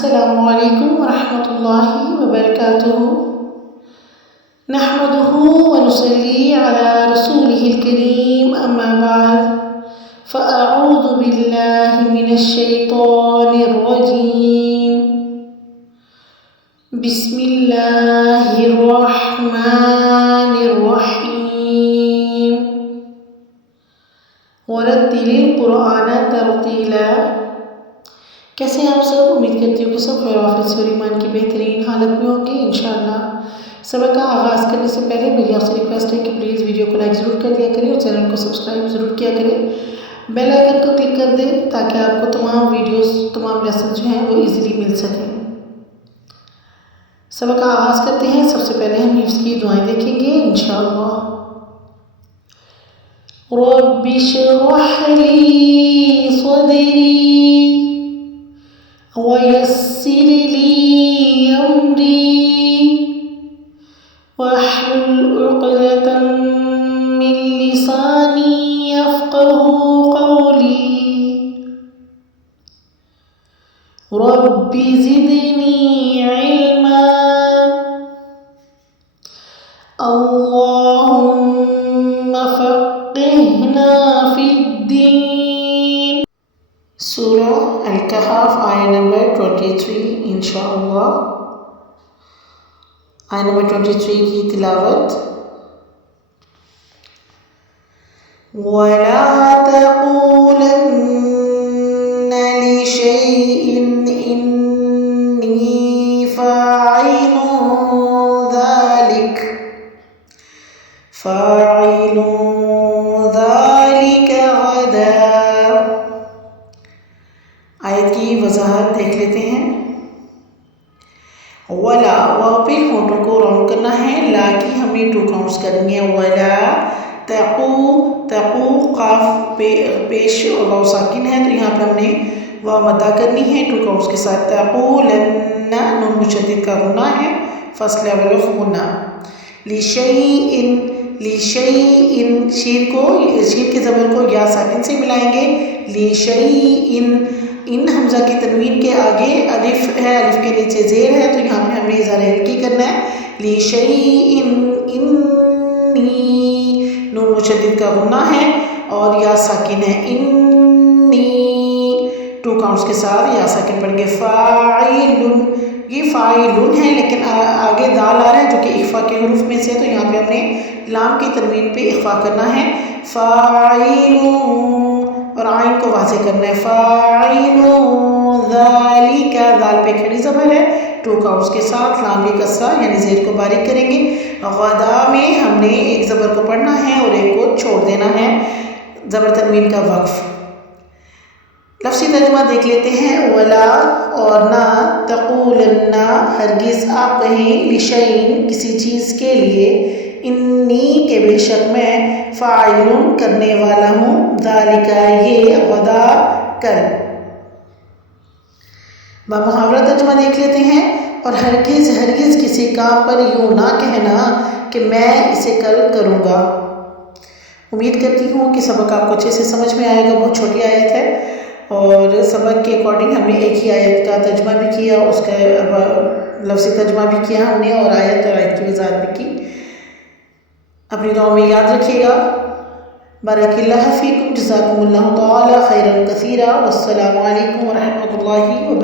السلام علیکم ورحمۃ اللہ وبرکاتہ نحمده ونصلي على رسوله الكريم اما بعد فاعوذ باللہ من الشیطان الرجیم بسم اللہ الرحمن الرحیم ورتل القرآن ترتیلا۔ کیسے ہیں آپ سب؟ امید کرتی ہوں کہ سب خیر و عافیت سے اور ایمان کی بہترین حالت میں ہوں گے انشاءاللہ۔ سبق کا آغاز کرنے سے پہلے میری آپ سے ریکویسٹ ہے کہ پلیز ویڈیو کو لائک ضرور کر دیا کریں اور چینل کو سبسکرائب ضرور کیا کریں، بیل آئیکن کو کلک کر دیں تاکہ آپ کو تمام ویڈیوز تمام لیسن جو ہیں وہ ایزیلی مل سکیں۔ سبق کا آغاز کرتے ہیں۔ سب سے پہلے ہم حفظ کی دعائیں دیکھیں گے انشاءاللہ۔ رب اشرح لی صدری وَيَسِّرْ لِي أَمْرِي وَاحْلُلْ عُقْدَةً مِّن لِّسَانِي يَفْقَهُوا قَوْلِي رَبِّ زِدْنِي عِلْمًا اللهم فقهنا في الدين۔ سورہ الکہف آیہ نمبر 23 انشاءاللہ۔ آیہ نمبر 23 کی تلاوت۔ وَلَا تَقُولَنَّ لِشَيْءٍ إِنِّي فَاعِلٌ ذَلِكَ غَدًا۔ آیت کی وضاحت دیکھ لیتے ہیں۔ ولا واو پہ ہونٹوں کو راؤنڈ کرنا ہے، لا کی ہمیں 2 کاؤنٹس کرنی ہے۔ ولا تقو، تقو قاف پیش اور واو ساکن ہے تو یہاں پہ ہم نے واو مدہ کرنی ہے 2 کاؤنٹس کے ساتھ۔ تقولن نون مشدد کا غنہ ہے، فصل اول غنہ۔ لشیء، لشیء شین کے زبر کو یا ساکن سے ملائیں گے۔ لشیء، ان حمزہ کی تنوین کے آگے الف ہے، الف کے نیچے زیر ہے تو یہاں پہ ہمیں اظہار حلقی کرنا ہے۔ لشیء انی، نون مشدد کا غنہ ہے اور یا ساکن ہے۔ انی 2 کاؤنٹس کے ساتھ یا ساکن پڑھیں گے۔ فاعل، یہ فاعلن ہے لیکن آگے دال آ رہا ہے جو کہ اخفا کے حروف میں سے، تو یہاں پہ ہم نے لام کی تنوین پہ اخفا کرنا ہے۔ فاعلون، اور عین کو واضح کرنا ہے۔ فاعلون ذالک، دال پہ کھڑی زبر ہے 2 کاؤنٹس کے ساتھ، لام بھی کسرہ یعنی زیر کو باریک کریں گے۔ غدا میں ہم نے ایک زبر کو پڑھنا ہے اور ایک کو چھوڑ دینا ہے، زبر تنوین کا وقف۔ لفظی ترجمہ دیکھ لیتے ہیں۔ ولا اور نہ، تقولن ہرگز آپ کہیں، لشیء کسی چیز کے لیے، انی کے بے شک میں، فاعل کرنے والا ہوں، ذالک یہ، غدا کل۔ محاورہ ترجمہ دیکھ لیتے ہیں۔ اور ہرگز ہرگز کسی کام پر یوں نہ کہنا کہ میں اسے کل کروں گا۔ امید کرتی ہوں کہ سبق آپ کو اچھے سے سمجھ میں آئے گا۔ بہت چھوٹی آیت ہے اور سبق کے اکارڈنگ ہم نے ایک ہی آیت کا ترجمہ بھی کیا، اس کا لفظی ترجمہ بھی کیا ہم نے، اور آیت کی وضاحت بھی کی۔ اپنی دعاؤں میں یاد رکھیے گا۔ بارک اللہ فیکم، جزاکم اللہ تعالی خیرا کثیرا، والسلام علیکم ورحمۃ اللہ وبرکاتہ۔